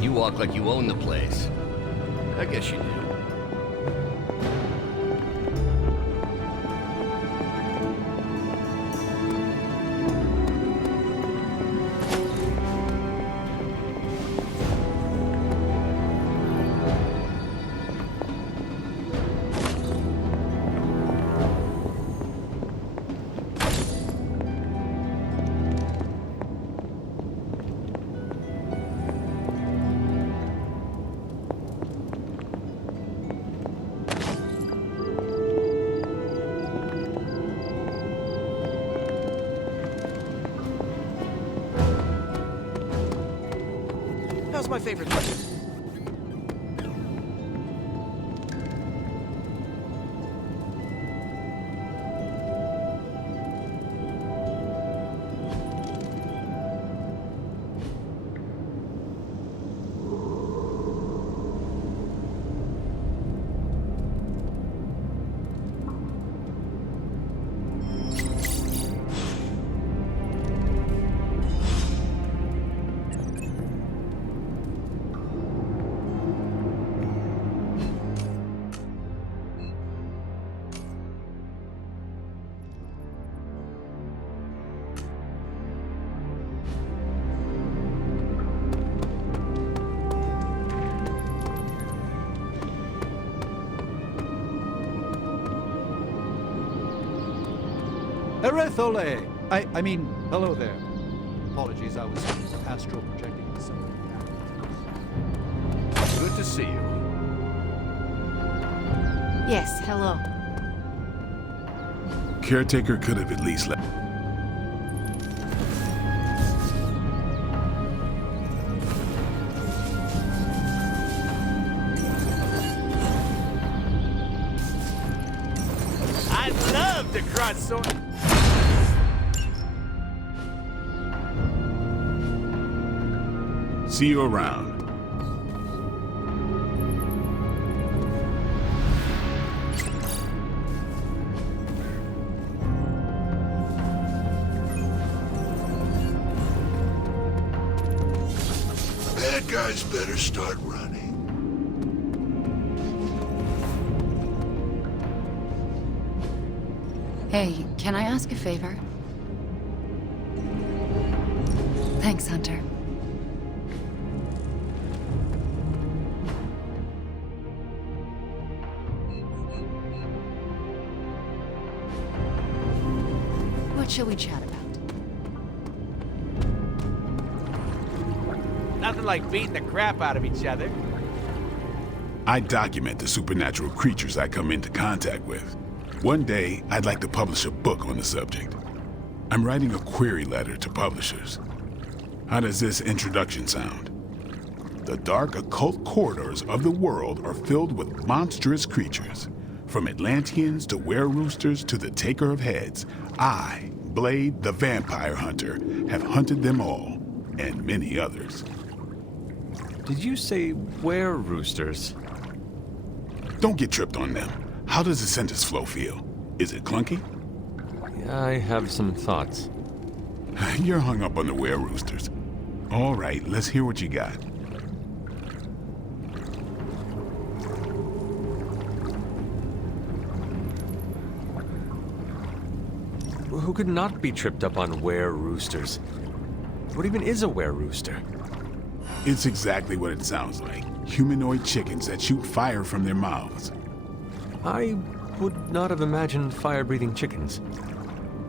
You walk like you own the place. I guess you do. How's my favorite button? Erethole! I mean, hello there. Apologies, I was astral projecting into something. Good to see you. Yes, hello. Caretaker could have at least let... I'd love to cross so... See you around. Bad guys better start running. Hey, can I ask a favor? Thanks, Hunter. What shall we chat about? Nothing like beating the crap out of each other. I document the supernatural creatures I come into contact with. One day, I'd like to publish a book on the subject. I'm writing a query letter to publishers. How does this introduction sound? The dark occult corridors of the world are filled with monstrous creatures. From Atlanteans to were-roosters to the Taker of Heads, I, Blade the Vampire Hunter, have hunted them all, and many others. Did you say were-roosters? Don't get tripped on them. How does the sentence flow feel? Is it clunky? Yeah, I have some thoughts. You're hung up on the were-roosters. All right, let's hear what you got. Who could not be tripped up on were-roosters? What even is a were-rooster? It's exactly what it sounds like. Humanoid chickens that shoot fire from their mouths. I would not have imagined fire-breathing chickens.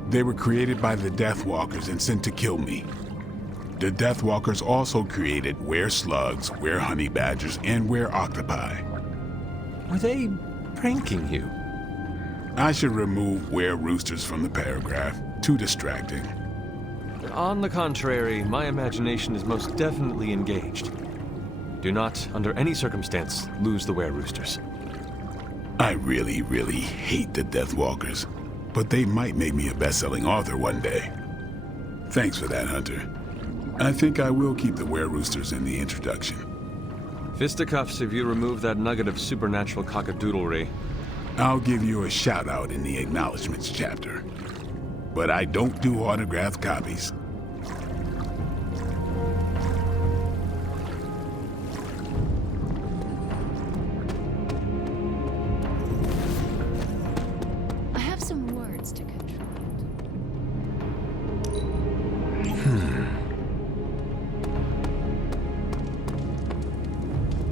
They were created by the Deathwalkers and sent to kill me. The Deathwalkers also created were-slugs, were-honey badgers, and were-octopi. Were they pranking you? I should remove were-roosters from the paragraph. Too distracting. On the contrary, my imagination is most definitely engaged. Do not, under any circumstance, lose the were-roosters. I really, really hate the Deathwalkers, but they might make me a best-selling author one day. Thanks for that, Hunter. I think I will keep the were-roosters in the introduction. Fisticuffs if you remove that nugget of supernatural cockadoodlery. I'll give you a shout-out in the acknowledgments chapter. But I don't do autographed copies. I have some words to contribute.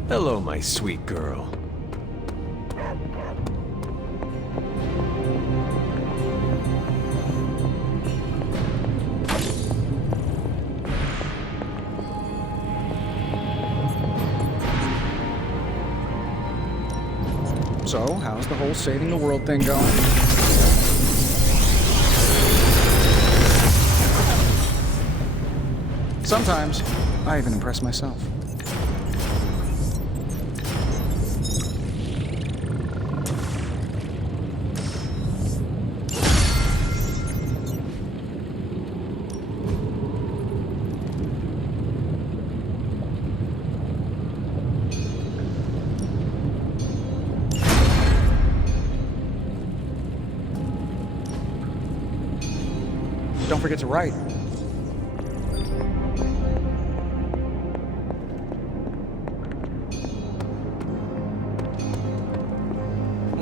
Hello, my sweet girl. So, how's the whole saving the world thing going? Sometimes, I even impress myself. Don't forget to write.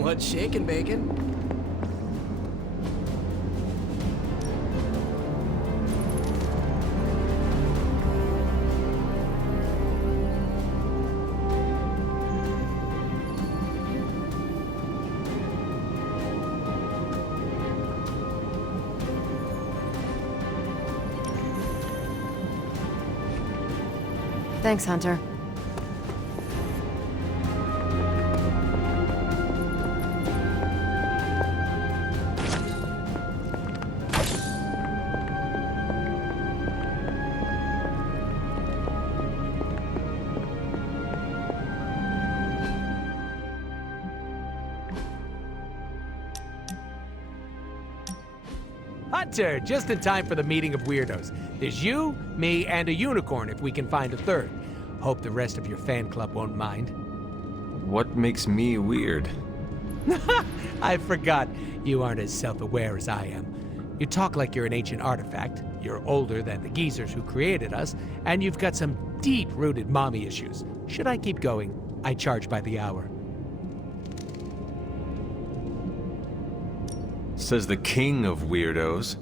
What's shaking, Bacon? Thanks, Hunter. Hunter, just in time for the meeting of weirdos. There's you, me, and a unicorn if we can find a third. Hope the rest of your fan club won't mind. What makes me weird? I forgot. You aren't as self-aware as I am. You talk like you're an ancient artifact, you're older than the geezers who created us, and you've got some deep-rooted mommy issues. Should I keep going? I charge by the hour. Says the king of weirdos.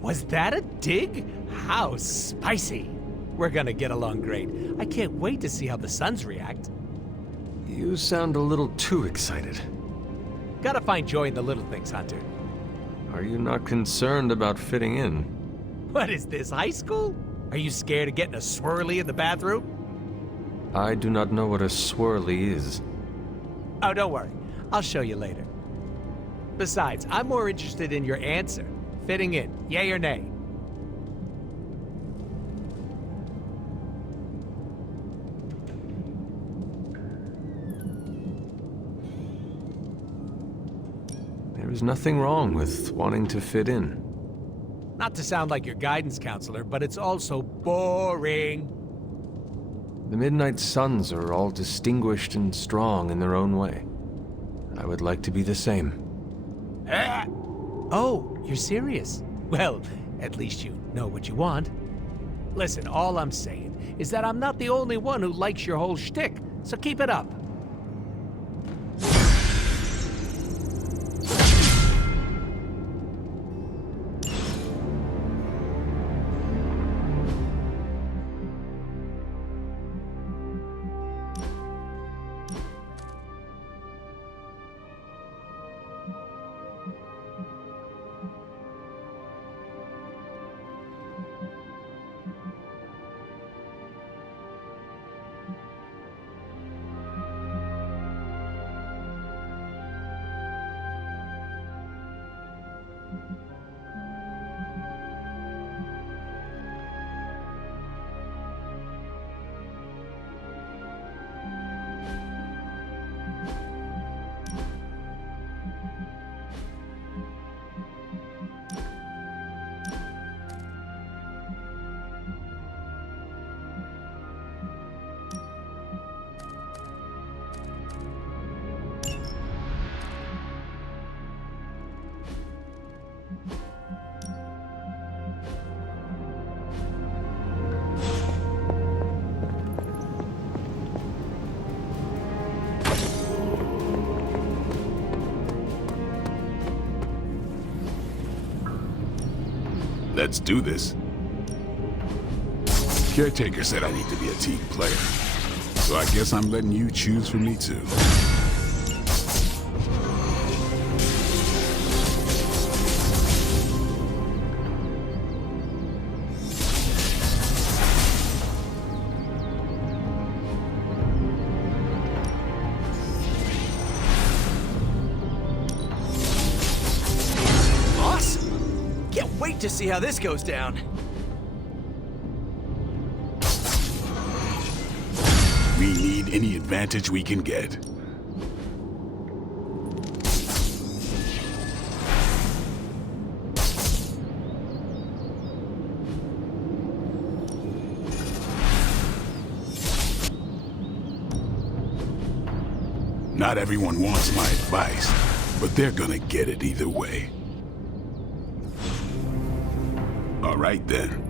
Was that a dig? How spicy! We're gonna get along great. I can't wait to see how the Sons react. You sound a little too excited. Gotta find joy in the little things, Hunter. Are you not concerned about fitting in? What is this, high school? Are you scared of getting a swirly in the bathroom? I do not know what a swirly is. Oh, don't worry. I'll show you later. Besides, I'm more interested in your answer. Fitting in, yay or nay? There is nothing wrong with wanting to fit in. Not to sound like your guidance counselor, but it's also boring. The Midnight Suns are all distinguished and strong in their own way. I would like to be the same. Oh, you're serious? Well, at least you know what you want. Listen, all I'm saying is that I'm not the only one who likes your whole shtick, so keep it up. Let's do this. Caretaker said I need to be a team player, so I guess I'm letting you choose for me too. To see how this goes down. We need any advantage we can get. Not everyone wants my advice, but they're gonna get it either way. All right then.